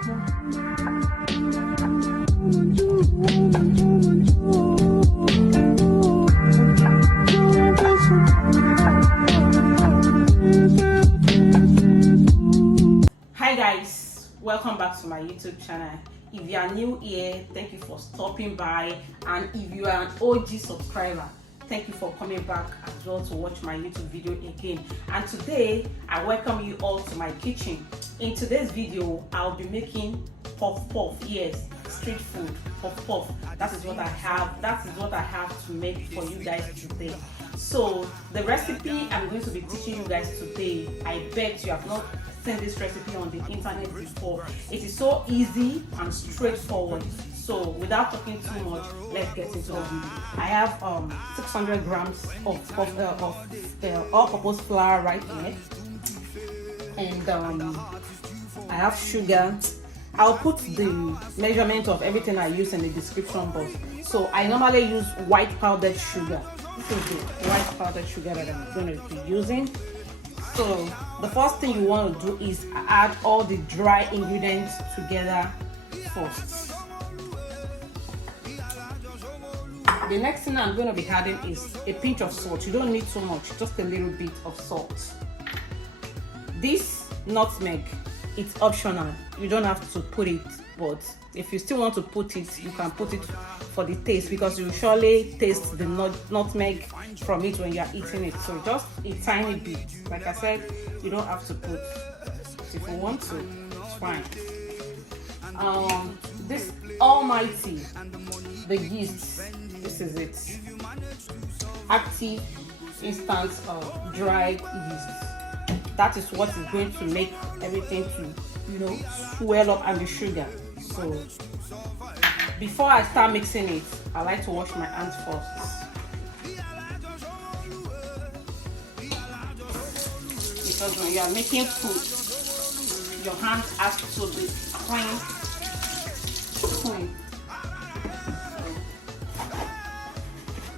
Hi guys, welcome back to my YouTube channel. If you are new here, thank you for stopping by, and if you are an OG subscriber, thank you for coming back as well to watch my YouTube video again. And today I welcome you all to my kitchen. In today's video I'll be making puff puff. Yes, street food puff puff. That is what I have to make for you guys today. So the recipe I'm going to be teaching you guys today, I bet you have not seen this recipe on the internet before. It is so easy and straightforward. So without talking too much, let's get into the video. I have 600 grams of all-purpose flour right here, and I have sugar. I'll put the measurement of everything I use in the description box. So I normally use white powdered sugar. This is the white powdered sugar that I'm going to be using. So the first thing you want to do is add all the dry ingredients together first. The next thing I'm going to be adding is a pinch of salt. You don't need too much, just a little bit of salt. This nutmeg, it's optional. You don't have to put it, but if you still want to put it, you can put it for the taste, because you surely taste the nutmeg from it when you are eating it. So just a tiny bit. Like I said, you don't have to put. If you want to, it's fine. This almighty, the yeast. This is it. Active, instant, dried yeast. That is what is going to make everything to, swell up, and the sugar. So before I start mixing it, I like to wash my hands first. Because when you are making food, your hands have to be clean.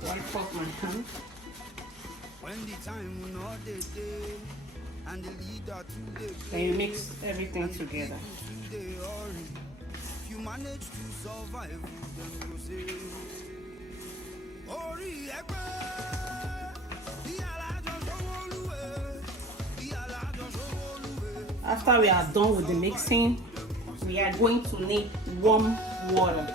Wipe off my hands. Then you mix everything together. After we are done with the mixing, we are going to need warm water.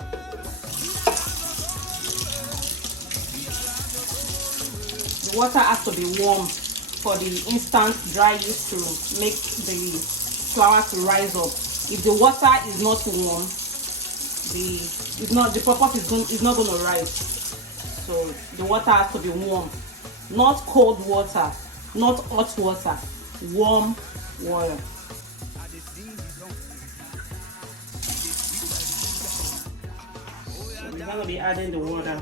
The water has to be warm for the instant dry yeast to make the flour to rise up. If the water is not warm, the puff is not going to rise. So the water has to be warm, not cold water, not hot water, warm water. So we're going to be adding the water.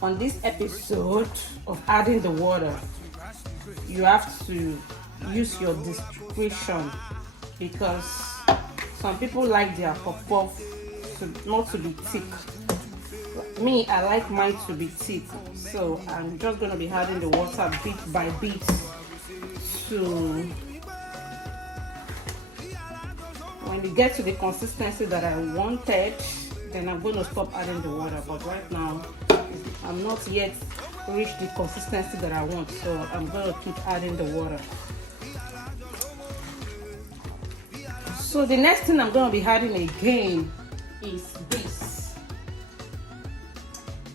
On this episode of adding the water, you have to use your discretion, because some people like their puff puff not to be thick. Me, I like mine to be thick, so I'm just going to be adding the water bit by bit to when you get to the consistency that I wanted, then I'm going to stop adding the water. But right now I'm not yet reached the consistency that I want, so I'm going to keep adding the water. So the next thing I'm going to be adding again is this.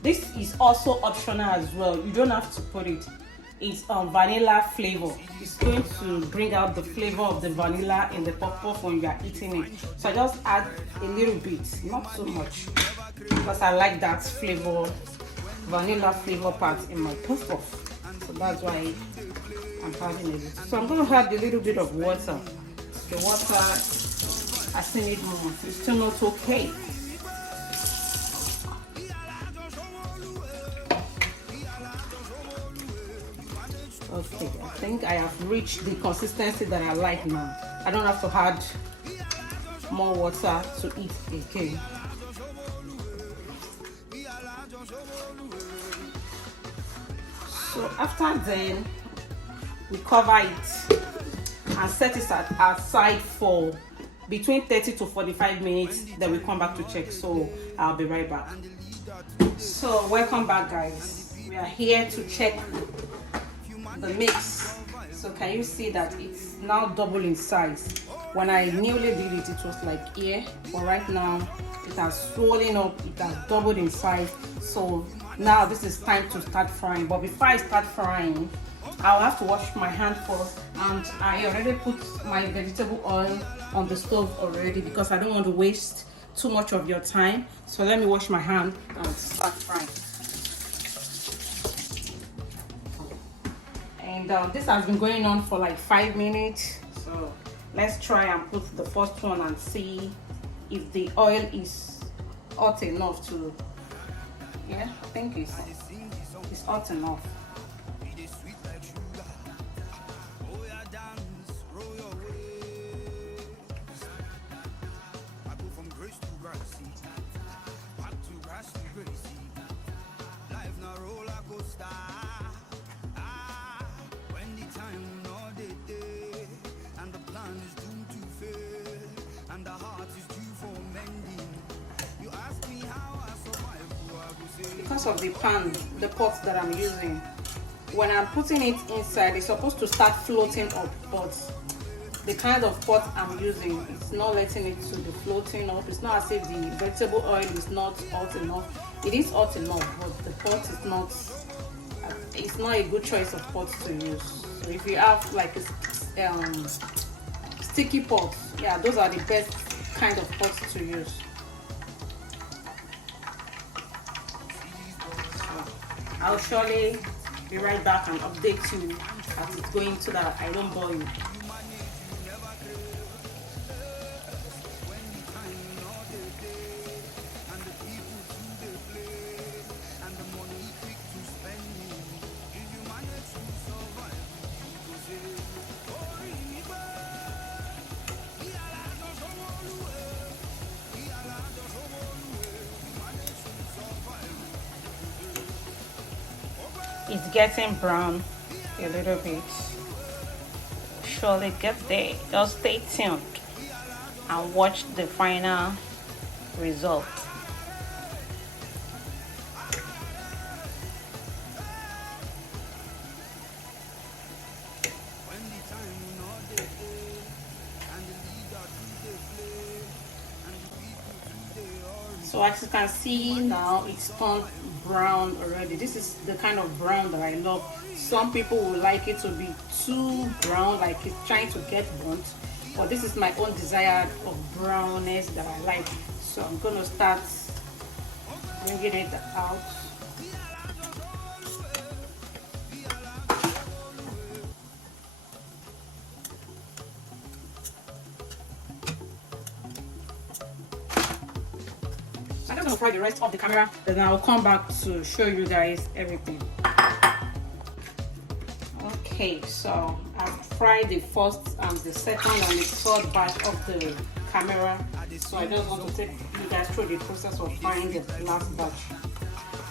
This is also optional as well. You don't have to put it. It's vanilla flavor. It's going to bring out the flavor of the vanilla in the puff puff when you are eating it. So I just add a little bit, not so much, because I like that flavor, vanilla flavor part in my puff puff. So that's why I'm adding it. So I'm going to add a little bit of water. The water, I still need more. It's still not okay. Okay, I think I have reached the consistency that I like now. I don't have to add more water to eat again. So after then, we cover it. and set it aside for between 30 to 45 minutes. Then we come back to check. So I'll be right back. So welcome back, guys. We are here to check the mix. So can you see that it's now double in size? When I newly did it, it was like here, but right now it has swollen up, it has doubled in size. So now this is time to start frying. But before I start frying, I'll have to wash my hand first, and I already put my vegetable oil on the stove already because I don't want to waste too much of your time. So let me wash my hand and start frying. And this has been going on for like 5 minutes. So let's try and put the first one and see if the oil is hot enough to, yeah, I think it's hot enough. Because of the pan, the pot that I'm using, when I'm putting it inside, it's supposed to start floating up, but the kind of pot I'm using, it's not letting it to be floating up. It's not as if the vegetable oil is not hot enough. It is hot enough, but the pot is not, it's not a good choice of pot to use. So if you have like a sticky pot, yeah, those are the best kind of pots to use. I'll surely be right back and update you as it's going so that I don't bore you. It's getting brown a little bit. Surely get there. Just stay tuned and watch the final result. So as you can see now, it's turned brown already. This is the kind of brown that I love. Some people will like it to be too brown, like it's trying to get burnt, but this is my own desire of brownness that I like. So I'm gonna start bringing it out. I'm just gonna fry the rest of the camera, then I'll come back to show you guys everything. Okay, so I've fried the first and the second and the third batch of the camera. So I just want to take you guys through the process of frying the last batch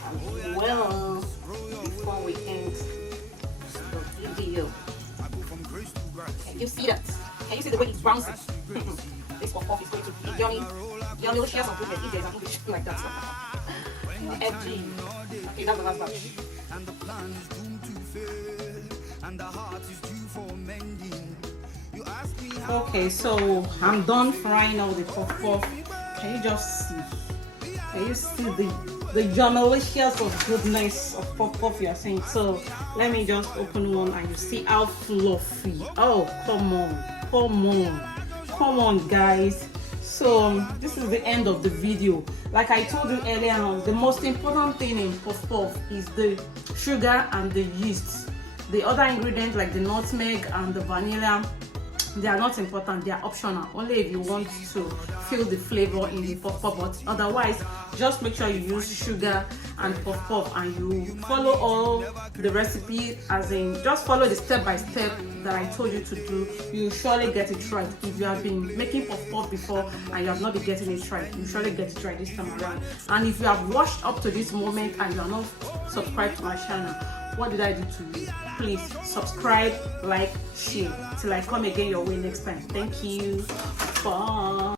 as well before we end the video. Can you see that? Can you see the way it's bouncing? This puff is going to be yummy. Yummy, we'll share some food if there's an English like that. FG. Okay, that's the last batch. Okay, so I'm done frying all the puff. Can you just see? Can you see the delicious of goodness of puff you are saying? So let me just open one and you see how fluffy. Oh, come on guys. So this is the end of the video. Like I told you earlier on, the most important thing in puff is the sugar and the yeast. The other ingredients like the nutmeg and the vanilla, they are not important, they are optional, only if you want to feel the flavor in the puff, but otherwise just make sure you use sugar and puff and you follow all the recipe, as in just follow the step-by-step that I told you to do. You surely get it right. If you have been making puff before and you have not been getting it right, you surely get it right this time around. And if you have watched up to this moment and you are not subscribed to my channel, what did I do to you? Please subscribe, like, share. Till I come again your way next time. Thank you. Bye.